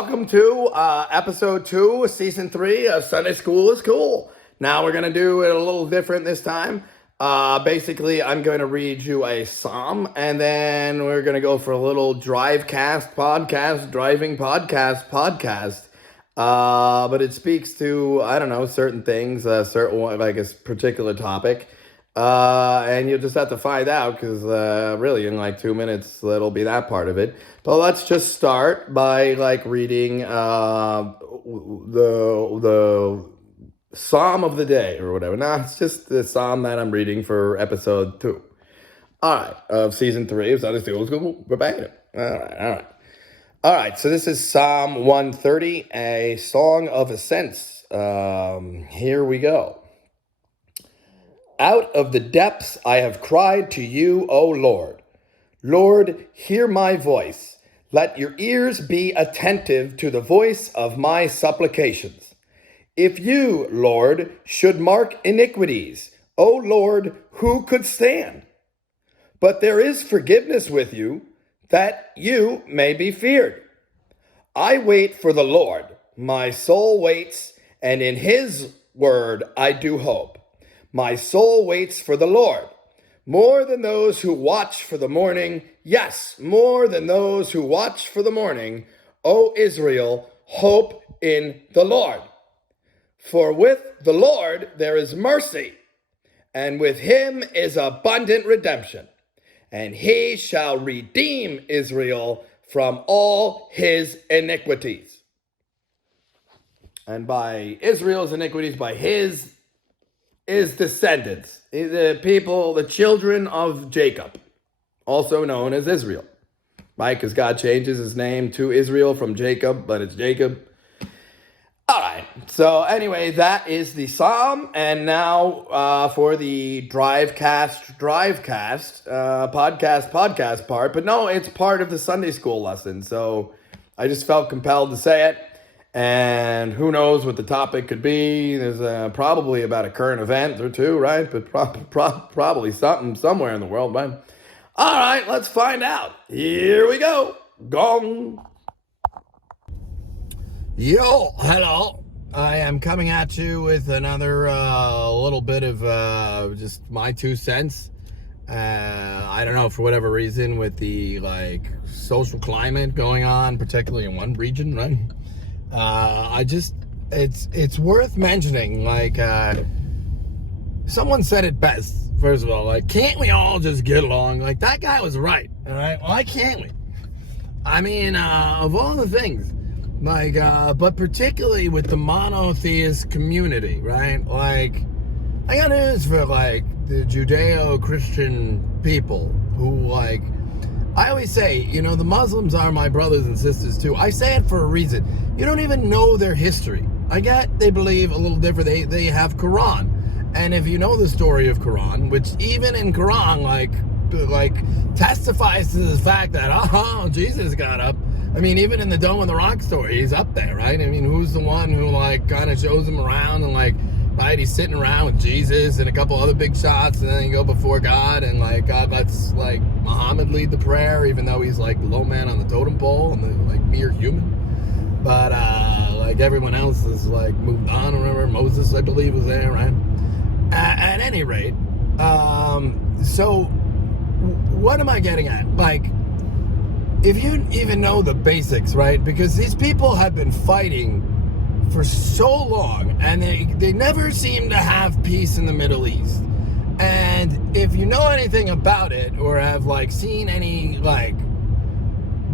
welcome to episode 2, season 3 of Sunday School is Cool. Now we're going to do it a little different this time. Basically, I'm going to read you a psalm, and then we're going to go for a little driving podcast. But it speaks to, I don't know, certain things, like a particular topic. And you'll just have to find out because really in like 2 minutes that'll be that part of it. But let's just start by reading the Psalm of the day or whatever. No, it's just the Psalm that I'm reading for episode 2. All right, of season 3 of Sunday School. We're back in it. All right. So this is Psalm 130, a song of ascents. Here we go. Out of the depths I have cried to you, O Lord. Lord, hear my voice. Let your ears be attentive to the voice of my supplications. If you, Lord, should mark iniquities, O Lord, who could stand? But there is forgiveness with you, that you may be feared. I wait for the Lord. My soul waits, and in his word I do hope. My soul waits for the Lord, more than those who watch for the morning. Yes, more than those who watch for the morning. O Israel, hope in the Lord. For with the Lord there is mercy, and with him is abundant redemption. And he shall redeem Israel from all his iniquities. And by Israel's iniquities, by his descendants, the people, the children of Jacob, also known as Israel, right? Because God changes his name to Israel from Jacob, but it's Jacob. All right. So anyway, that is the psalm, and now for the podcast part. But no, it's part of the Sunday school lesson. So I just felt compelled to say it. And who knows what the topic could be. There's probably about a current event or two, right? But probably something somewhere in the world, right? All right, let's find out. Here we go. Gong. Yo, hello. I am coming at you with another little bit of just my 2 cents. I don't know, for whatever reason, with the social climate going on, particularly in one region, right? It's worth mentioning, someone said it best, first of all, can't we all just get along? That guy was right, all right? Why can't we? I mean, of all the things, but particularly with the monotheist community, right? I got news for, the Judeo-Christian people who, I always say, the Muslims are my brothers and sisters too. I say it for a reason. You don't even know their history. I get they believe a little different. They have Quran. And if you know the story of Quran, which even in Quran, testifies to the fact that, Jesus got up. I mean, even in the Dome of the Rock story, he's up there, right? I mean, who's the one who, kind of shows him around and, right, he's sitting around with Jesus and a couple other big shots, and then you go before God, and God lets Muhammad lead the prayer, even though he's the low man on the totem pole and the mere human. But everyone else is moved on. Remember, Moses, I believe, was there, right? At any rate, so what am I getting at? If you even know the basics, right? Because these people have been fighting for so long, and they never seem to have peace in the Middle East. And if you know anything about it, or have seen any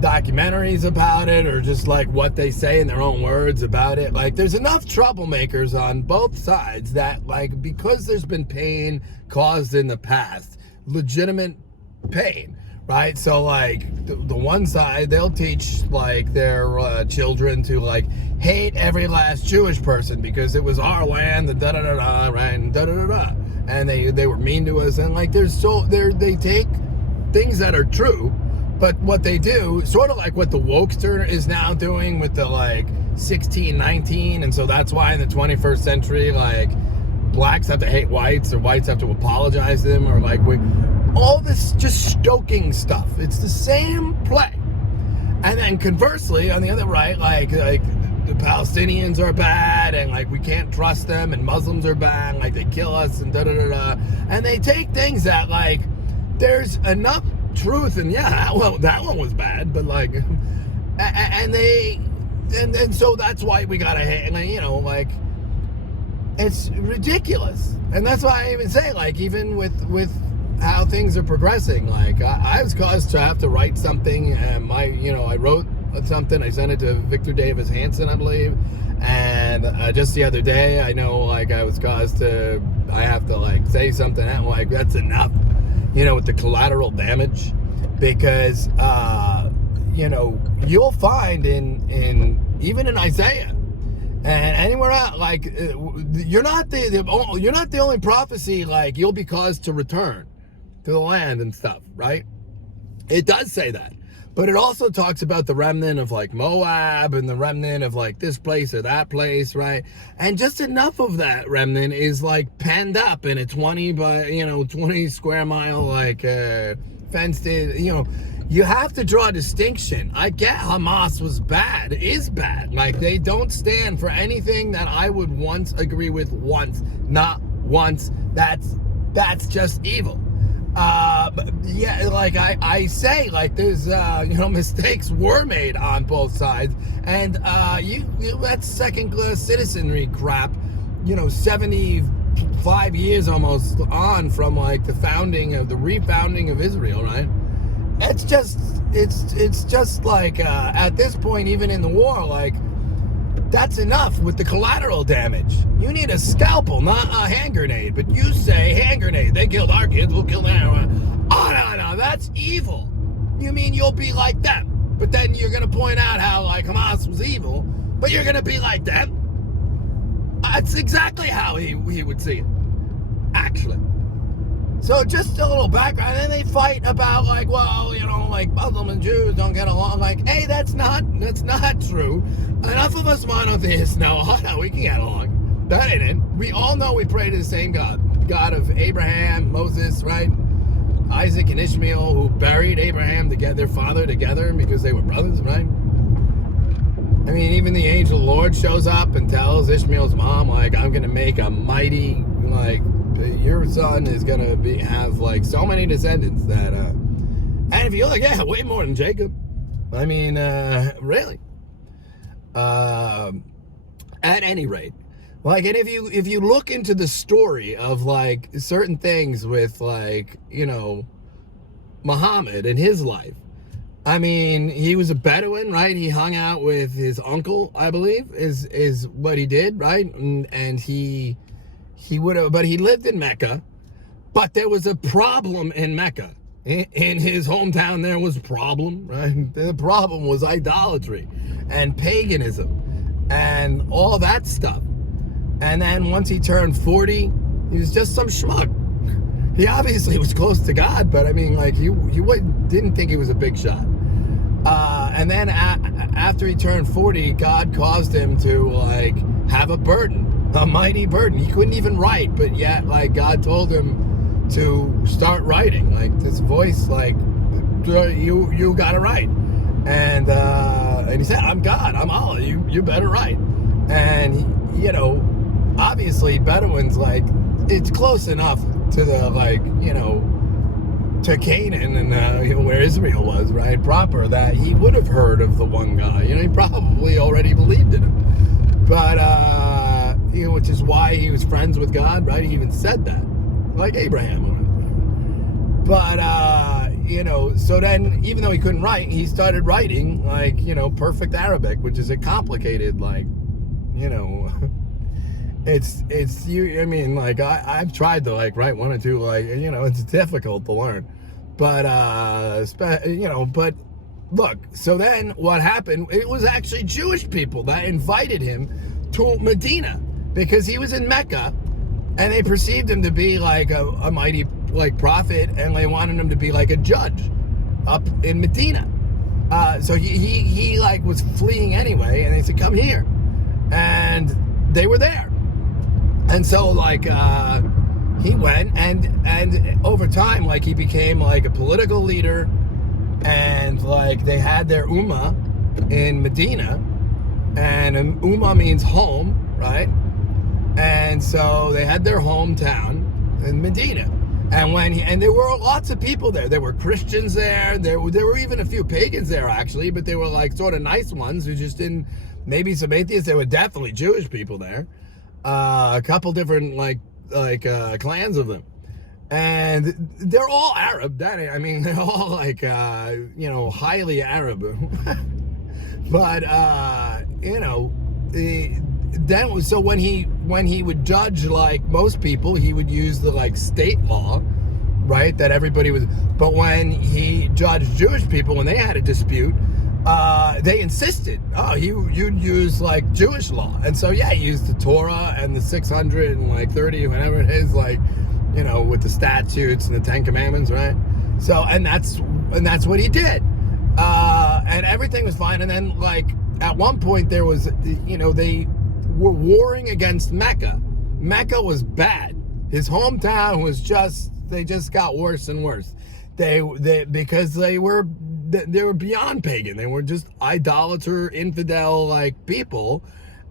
documentaries about it, or just what they say in their own words about it, there's enough troublemakers on both sides that because there's been pain caused in the past, legitimate pain, right? So the one side, they'll teach their children to hate every last Jewish person because it was our land, the da-da-da-da, right, and da-da-da-da. And they were mean to us, and they take things that are true, but what they do, sort of what the wokester is now doing with the 1619, and so that's why in the 21st century, blacks have to hate whites, or whites have to apologize to them, or all this just stoking stuff. It's the same play. And then conversely, on the other right, like the Palestinians are bad, and like we can't trust them, and Muslims are bad, like they kill us, and da-da-da-da. And they take things that, like, there's enough truth, and yeah, well, that one was bad, but like, and so that's why we gotta, you know, like, it's ridiculous. And that's why I even say, like, even with how things are progressing, like, I was caused to have to write something, and I wrote something, I sent it to Victor Davis Hanson, I believe, and just the other day, I know, like, I was caused to, I have to, like, say something, and like, that's enough, with the collateral damage, because, you'll find even in Isaiah, and anywhere else, like, you're not the only prophecy, like, you'll be caused to return to the land and stuff, right? It does say that. But it also talks about the remnant of, like, Moab and the remnant of, like, this place or that place, right? And just enough of that remnant is, like, penned up in a 20 square mile, like, fenced in, You have to draw a distinction. I get Hamas is bad. Like, they don't stand for anything that I would once agree with not once. That's just evil. Yeah, like I say, like, there's, mistakes were made on both sides. And, that's second-class citizenry crap, 75 years almost on from, like, the refounding of Israel, right? It's just like, at this point, even in the war, like, that's enough with the collateral damage. You need a scalpel, not a hand grenade. But you say, hand grenade, they killed our kids, we'll kill them. Oh, no, that's evil. You mean you'll be like them? But then you're going to point out how, like, Hamas was evil, but you're going to be like them? That's exactly how he would see it, actually. So just a little background, and then they fight about, like, well, like, Muslims and Jews don't get along. Like, hey, that's not true. Enough of us monotheists know, we can get along. That ain't it. We all know we pray to the same God of Abraham, Moses, right? Isaac and Ishmael, who buried Abraham their father together because they were brothers, right? I mean, even the angel of the Lord shows up and tells Ishmael's mom, like, I'm going to make a mighty, like, your son is going to have, like, so many descendants that, and if you look, yeah, way more than Jacob. I mean, really. At any rate, like, and if you look into the story of, like, certain things with, like, Muhammad and his life, I mean, he was a Bedouin, right? He hung out with his uncle, I believe, is what he did, right? And he lived in Mecca, but there was a problem in Mecca. In his hometown, there was a problem, right? The problem was idolatry and paganism and all that stuff. And then once he turned 40, he was just some schmuck. He obviously was close to God, but I mean, like, he didn't think he was a big shot. And then after he turned 40, God caused him to, like, have a burden, a mighty burden. He couldn't even write, but yet, like, God told him to start writing. Like, this voice, like, you gotta write. And he said, I'm God, I'm Allah, you better write. And, obviously Bedouins, like, it's close enough to the, like, to Canaan and where Israel was, right, proper, that he would have heard of the one guy. He probably already believed in him. But, which is why he was friends with God, right? He even said that, like Abraham. But, so then, even though he couldn't write, he started writing, like, perfect Arabic, which is a complicated, like, I've tried to, like, write one or two, like, it's difficult to learn. But, but look, so then what happened, it was actually Jewish people that invited him to Medina because he was in Mecca, and they perceived him to be like a mighty, like, prophet, and they wanted him to be like a judge up in Medina. So he like was fleeing anyway, and they said, come here. And they were there. And so, like, he went, and over time, like, he became, like, a political leader, and like they had their Ummah in Medina, and Ummah means home, right? And so they had their hometown in Medina. And there were lots of people there. There were Christians there. There were even a few pagans there, actually, but they were like sort of nice ones who just didn't, maybe some atheists. There were definitely Jewish people there. A couple different clans of them. And they're all Arab. I mean, they're all like, highly Arab. But, so when he would judge like most people, he would use the like state law, right? That everybody was. But when he judged Jewish people, when they had a dispute, they insisted, you'd use like Jewish law. And so he used the Torah and the 630, whatever it is, like, with the statutes and the Ten Commandments, right? So and that's what he did, and everything was fine. And then like at one point there was, they were warring against Mecca. Mecca was bad. His hometown was they just got worse and worse. Because they were beyond pagan. They were just idolater, infidel like people,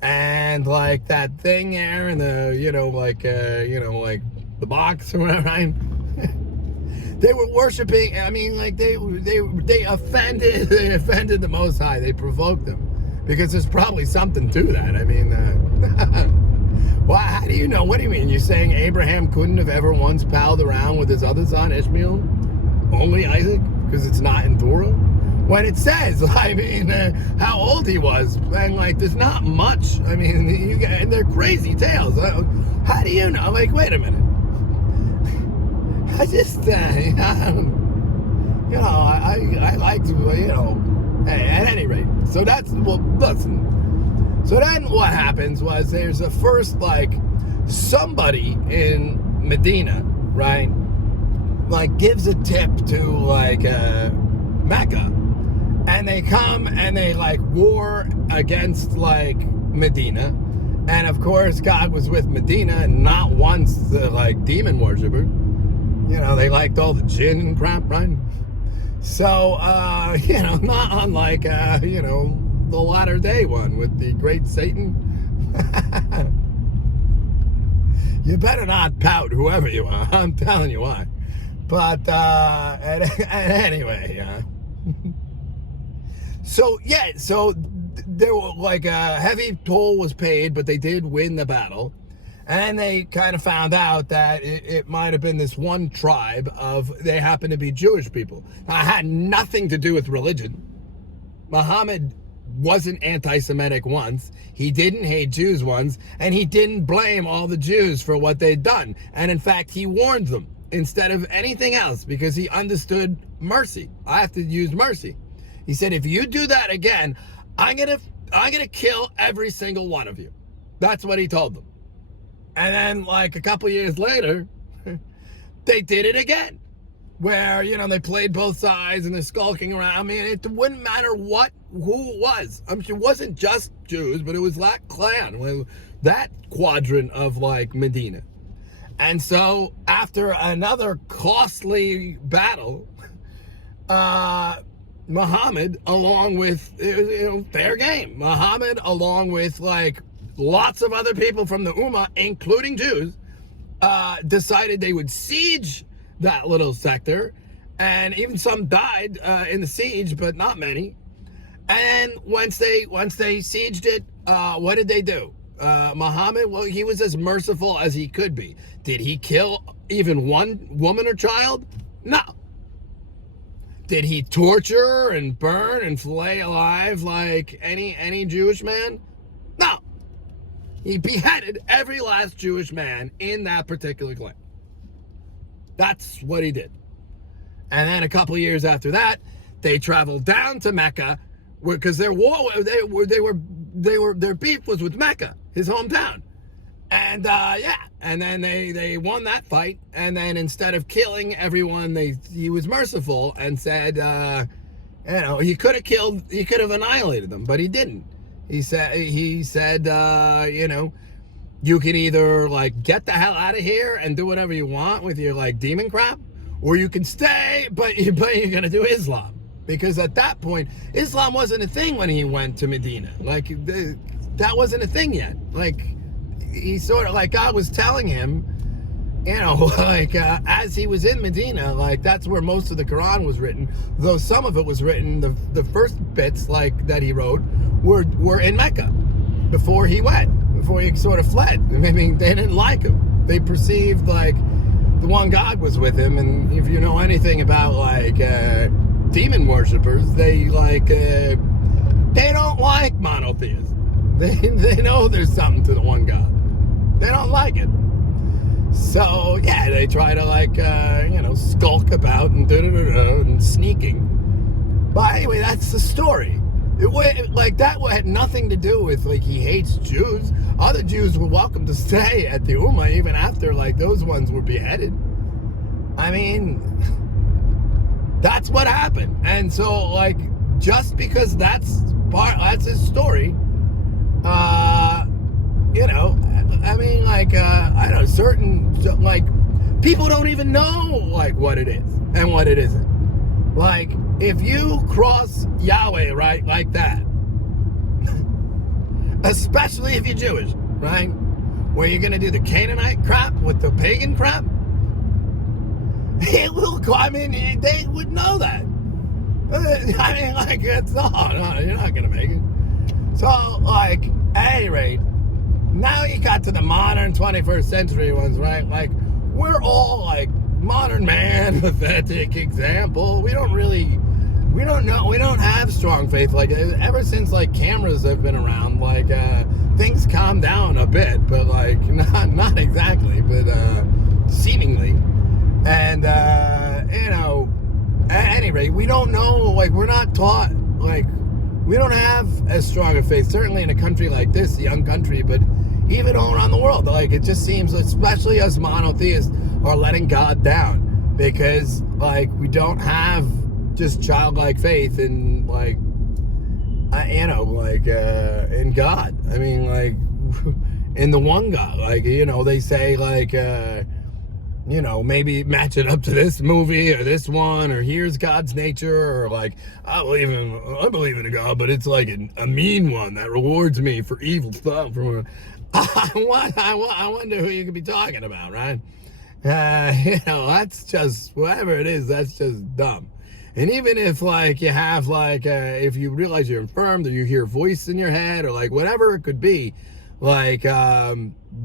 and like that thing there, and the the box or whatever. Right? They were worshiping. I mean, like they offended the Most High. They provoked them. Because there's probably something to that. I mean, well, how do you know? What do you mean? You're saying Abraham couldn't have ever once palled around with his other son, Ishmael? Only Isaac? Because it's not in Torah? When it says, how old he was. And, like, there's not much. I mean, and they're crazy tales. How do you know? Like, wait a minute. I just, I like to, at any rate. So listen. So then what happens was there's a first, like, somebody in Medina, right, like, gives a tip to, like, Mecca. And they come and they, like, war against, like, Medina. And, of course, God was with Medina and not once the, like, demon worshiper. They liked all the jinn and crap, right? So, not unlike, the latter day one with the great Satan. You better not pout, whoever you are. I'm telling you why. But, anyway, so there were, like, a heavy toll was paid, but they did win the battle. And they kind of found out that it might have been this one tribe they happened to be Jewish people. Now, it had nothing to do with religion. Muhammad wasn't anti-Semitic once. He didn't hate Jews once. And he didn't blame all the Jews for what they'd done. And in fact, he warned them instead of anything else because he understood mercy. I have to use mercy. He said, if you do that again, I'm gonna kill every single one of you. That's what he told them. And then, like, a couple years later, they did it again. Where, they played both sides and they're skulking around. I mean, it wouldn't matter who it was. I mean, it wasn't just Jews, but it was that clan, that quadrant of, like, Medina. And so, after another costly battle, Muhammad, along with, fair game. Muhammad, along with, like, lots of other people from the Ummah, including Jews, decided they would siege that little sector, and even some died in the siege, but not many. And once they sieged it, what did they do? Muhammad, well, he was as merciful as he could be. Did he kill even one woman or child? No. Did he torture and burn and flay alive like any Jewish man? No. He beheaded every last Jewish man in that particular clan. That's what he did. And then a couple years after that, they traveled down to Mecca because their beef was with Mecca, his hometown. And and then they won that fight. And then instead of killing everyone, he was merciful and said, he could have annihilated them, but he didn't. He said, you can either, like, get the hell out of here and do whatever you want with your, like, demon crap, or you can stay, but you're going to do Islam. Because at that point, Islam wasn't a thing when he went to Medina. Like, that wasn't a thing yet. Like, he sort of, like, God was telling him, you know, like, as he was in Medina, like, that's where most of the Quran was written. Though some of it was written, the first bits, like, that he wrote were in Mecca before he went, before he sort of fled. I mean, they didn't like him. They perceived, like, the one God was with him. And if you know anything about, like, demon worshippers, they, like, they don't like monotheists. They know there's something to the one God. They don't like it. So, yeah, they try to, like, you know, skulk about and and sneaking. But anyway, that's the story. Like, that had nothing to do with, like, he hates Jews. Other Jews were welcome to stay at the Ummah even after, like, those ones were beheaded. I mean, that's what happened. And so, like, just because that's his story, you know, I mean, like, I don't know, certain, like, people don't even know, like, what it is and what it isn't. Like, if you cross Yahweh, right, like that, especially if you're Jewish, right, where you're going to do the Canaanite crap with the pagan crap, it will, I mean, they would know that. I mean, like, it's no, you're not going to make it. So, like, at any rate, now you got to the modern 21st century ones, right? Like, we're all, like, modern man, pathetic example. We don't have strong faith. Like, ever since, like, cameras have been around, like, things calm down a bit, but, like, not exactly, but, seemingly. And, you know, at any rate, we don't know, like, we're not taught, like, we don't have as strong a faith, certainly in a country like this, a young country, but even all around the world. Like, it just seems, especially us monotheists, are letting God down because, like, we don't have just childlike faith in, like, you know, like, in God. I mean, like, in the one God. Like, you know, they say, like, you know, maybe match it up to this movie or this one, or here's God's nature, or like, I believe in a God, but it's like a mean one that rewards me for evil stuff. I wonder who you could be talking about, right? You know, that's just, whatever it is, that's just dumb. And even if, like, you have, like, if you realize you're infirmed, or you hear a voice in your head, or, like, whatever it could be, like,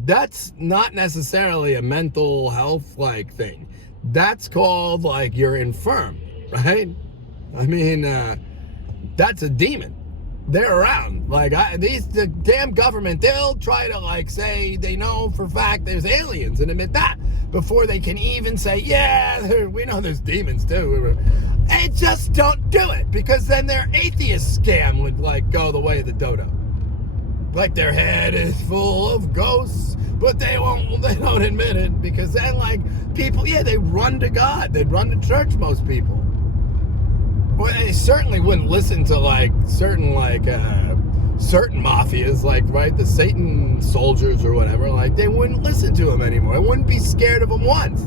that's not necessarily a mental health, like, thing. That's called, like, you're infirm, right? I mean, that's a demon. They're around. Like, the damn government, they'll try to, like, say they know for a fact there's aliens and admit that before they can even say, yeah, we know there's demons too. They just don't do it, because then their atheist scam would, like, go the way of the dodo. Like, their head is full of ghosts, but they don't admit it, because then, like, people, yeah, they run to God. They'd run to church, most people. Well, they certainly wouldn't listen to, like, certain mafias, like, right, the Satan soldiers or whatever. Like, they wouldn't listen to them anymore. They wouldn't be scared of them once.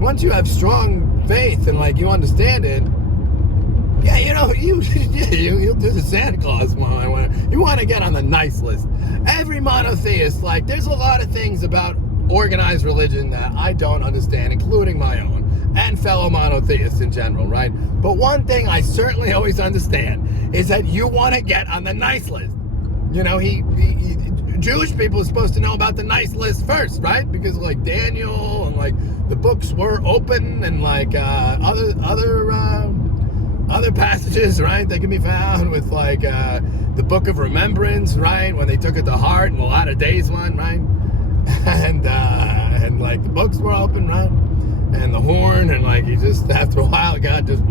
Once you have strong faith and, like, you understand it, yeah, you know, you'll do the Santa Claus one. You want to get on the nice list. Every monotheist, like, there's a lot of things about organized religion that I don't understand, including my own, and fellow monotheists in general, right? But one thing I certainly always understand is that you want to get on the nice list. You know, Jewish people are supposed to know about the nice list first, right? Because, like, Daniel and, like, the books were open, and, like, other passages, right, that can be found with, like, the Book of Remembrance, right, when they took it to heart, and the Latter Days one, right, and like, the books were open, right, and the horn, and, like, you just, after a while, God just,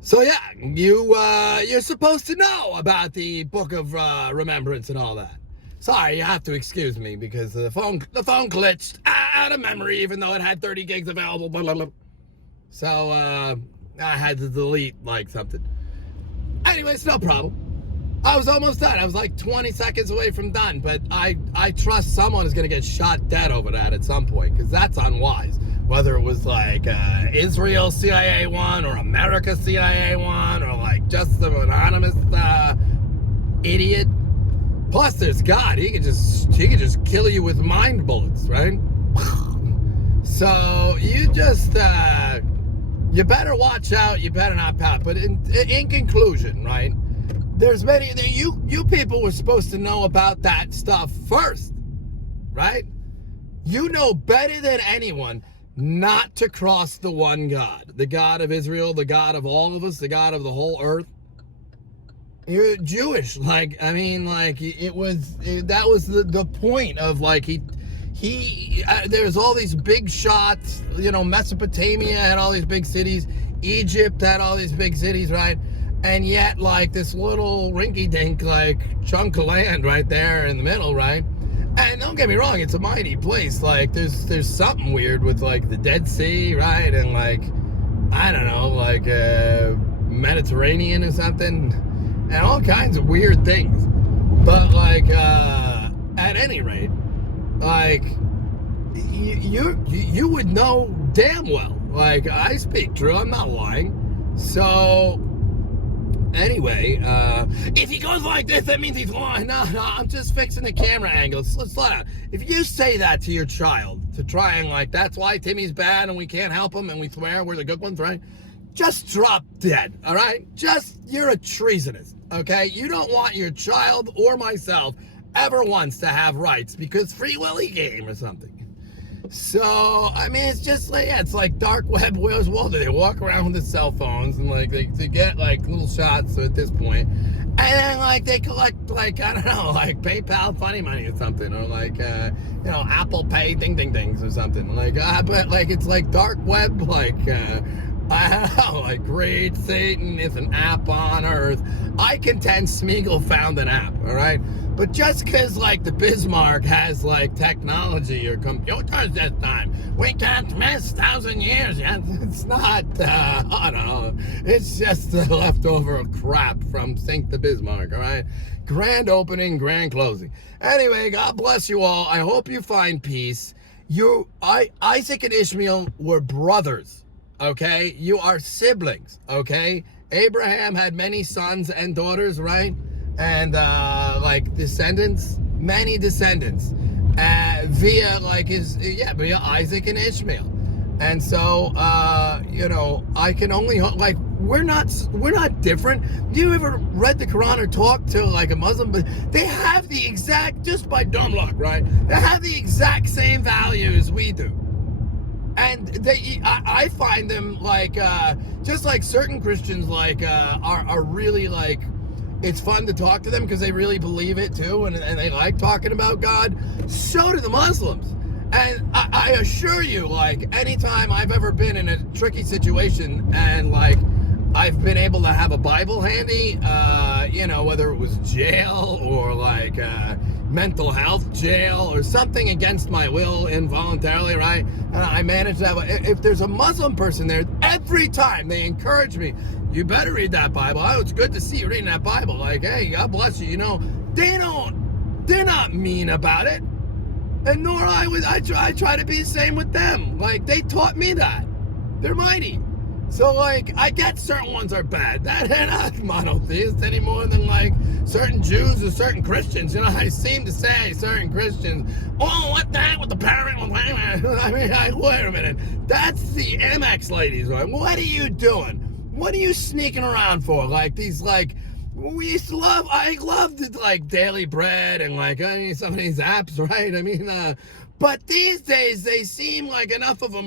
so yeah, you're supposed to know about the Book of Remembrance and all that. Sorry, you have to excuse me, because the phone glitched out of memory, even though it had 30 gigs available, blah, blah, blah. So, I had to delete, like, something. Anyway, it's no problem. I was almost done. I was, like, 20 seconds away from done. But I trust someone is going to get shot dead over that at some point, because that's unwise. whether it was like Israel CIA one or America CIA one or like just some anonymous idiot. Plus, there's God. He could just kill you with mind bullets, right? So you just you better watch out. You better not pout. But in conclusion, right? There's many. You people were supposed to know about that stuff first, right? You know better than anyone not to cross the one God, the God of Israel, the God of all of us, the God of the whole earth. You're Jewish, like, I mean, like, that was the point of, like, there's all these big shots, you know, Mesopotamia had all these big cities, Egypt had all these big cities, right? And yet, like, this little rinky-dink, like, chunk of land right there in the middle, right? And don't get me wrong, it's a mighty place. Like, there's something weird with, like, the Dead Sea, right? And, like, I don't know, like, Mediterranean or something. And all kinds of weird things. But, like, at any rate, like, you would know damn well. Like, I speak true, I'm not lying. So, anyway, if he goes like this, that means he's lying. No, I'm just fixing the camera angles. Let's slow down. If you say that to your child, to try and, like, that's why Timmy's bad and we can't help him and we swear we're the good ones, right? Just drop dead, all right? You're a treasonist, okay? You don't want your child or myself ever once to have rights because Free Willy game or something. So, I mean, it's just like, yeah, it's like dark web, where's Walter? They walk around with their cell phones and, like, they get, like, little shots at this point. And then, like, they collect, like, I don't know, like, PayPal funny money or something. Or, like, you know, Apple Pay ding-ding-dings or something. Like, but, like, it's like dark web, like, I don't know, like, Great Satan is an app on Earth. I contend Smeagol found an app, all right? But just because, like, the Bismarck has, like, technology or computers this time, we can't miss 1,000 years. It's not, I don't know. It's just the leftover crap from Sink the Bismarck, all right? Grand opening, grand closing. Anyway, God bless you all. I hope you find peace. Isaac and Ishmael were brothers. Okay, you are siblings, okay? Abraham had many sons and daughters, right? And, like, descendants, many descendants, via, like, via Isaac and Ishmael. And so, you know, I can only, like, we're not different. You ever read the Quran or talked to, like, a Muslim? But they have the exact, just by dumb luck, right? They have the exact same values we do. And I find them, like, just like certain Christians, like, are really, like, it's fun to talk to them because they really believe it too, and they like talking about God. So do the Muslims. And I assure you, like, anytime I've ever been in a tricky situation and, like, I've been able to have a Bible handy, you know, whether it was jail or, like, mental health jail or something against my will involuntarily, right? And I managed to have if there's a Muslim person there, every time they encourage me, you better read that Bible. Oh, it's good to see you reading that Bible. Like, hey, God bless you. You know, they're not mean about it. And nor I try to be the same with them. Like, they taught me that. They're mighty. So, like, I get certain ones are bad. They're not monotheists any more than, like, certain Jews or certain Christians. You know, I seem to say certain Christians, oh, what the heck with the parent? I mean, wait a minute. That's the MX ladies, right? What are you doing? What are you sneaking around for? Like, these, like, I loved, like, Daily Bread and, like, some of these apps, right? I mean, but these days, they seem like enough of them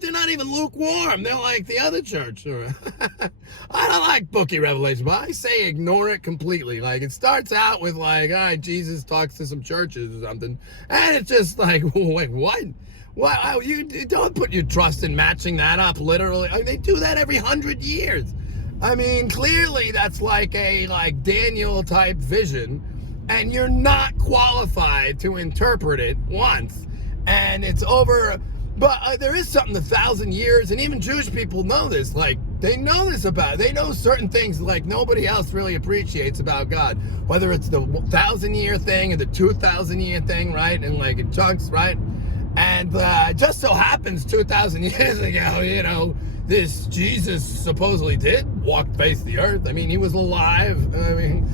they're not even lukewarm. They're like the other church. I don't like Bookie Revelation, but I say ignore it completely. Like, it starts out with, like, all right, Jesus talks to some churches or something. And it's just like, wait, what? What? You don't put your trust in matching that up, literally. I mean, they do that every 100 years. I mean, clearly that's like a, like, Daniel-type vision. And you're not qualified to interpret it once. And it's over. But there is something 1,000 years, and even Jewish people know this. Like, they know this about it. They know certain things like nobody else really appreciates about God. Whether it's the 1,000-year thing or the 2,000-year thing, right? And, like, in chunks, right? And just so happens 2,000 years ago, you know, this Jesus supposedly did face the earth. I mean, he was alive. I mean,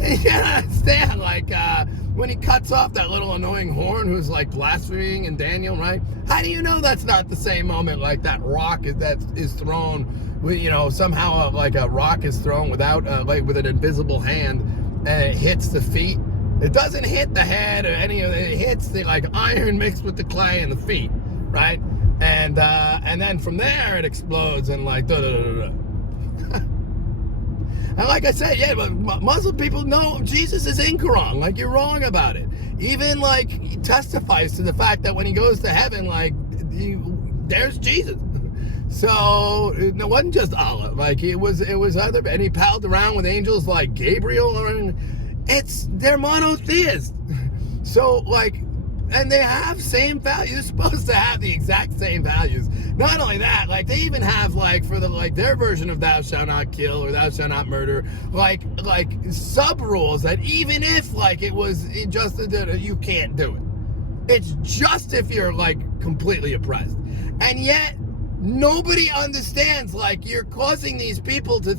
you can't understand, like, when he cuts off that little annoying horn who's, like, blaspheming in Daniel, right? How do you know that's not the same moment, like, that rock that is thrown, you know, somehow, like, a rock is thrown without, like, with an invisible hand, and it hits the feet? It doesn't hit the head or any of it. It hits the, like, iron mixed with the clay in the feet, right? And then from there it explodes and, like, And like I said, yeah, but Muslim people know Jesus is in Quran. Like, you're wrong about it. Even, like, he testifies to the fact that when he goes to heaven, like, there's Jesus. So it wasn't just Allah. Like, it was other, and he palled around with angels like Gabriel, or they're monotheists. So, like, and they have same values. You're supposed to have the exact same values. Not only that, like, they even have, like, for the, like, their version of thou shalt not kill or thou shalt not murder, like sub rules that even if, like, it was just you can't do it. It's just if you're, like, completely oppressed. And yet nobody understands, like, you're causing these people to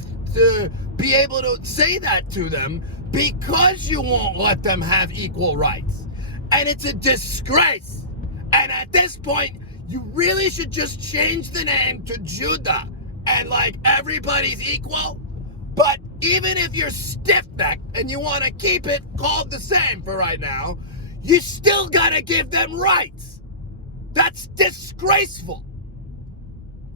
be able to say that to them because you won't let them have equal rights. And it's a disgrace. And at this point, you really should just change the name to Judah. And, like, everybody's equal. But even if you're stiff-necked and you want to keep it called the same for right now, you still got to give them rights. That's disgraceful.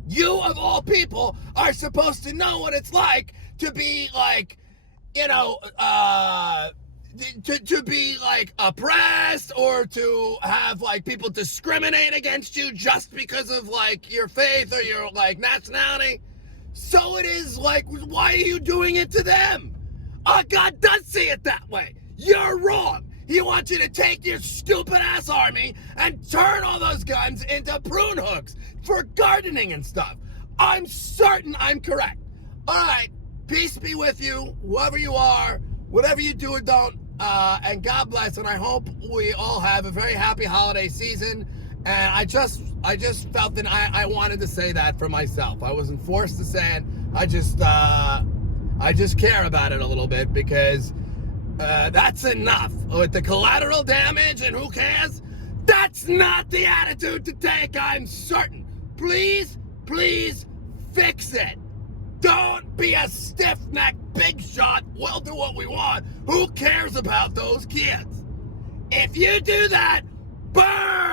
You, of all people, are supposed to know what it's like to be, like, you know, to be, like, oppressed, or to have, like, people discriminate against you just because of, like, your faith or your, like, nationality. So it is, like, why are you doing it to them? Oh, God does see it that way. You're wrong. He wants you to take your stupid ass army and turn all those guns into prune hooks for gardening and stuff. I'm certain I'm correct. All right, peace be with you, whoever you are, whatever you do or don't, and God bless. And I hope we all have a very happy holiday season. And I just felt that I wanted to say that for myself. I wasn't forced to say it. I just care about it a little bit, because that's enough with the collateral damage and who cares. That's not the attitude to take, I'm certain. Please fix it. Don't be a stiff-necked big shot. We'll do what we want. Who cares about those kids? If you do that, burn!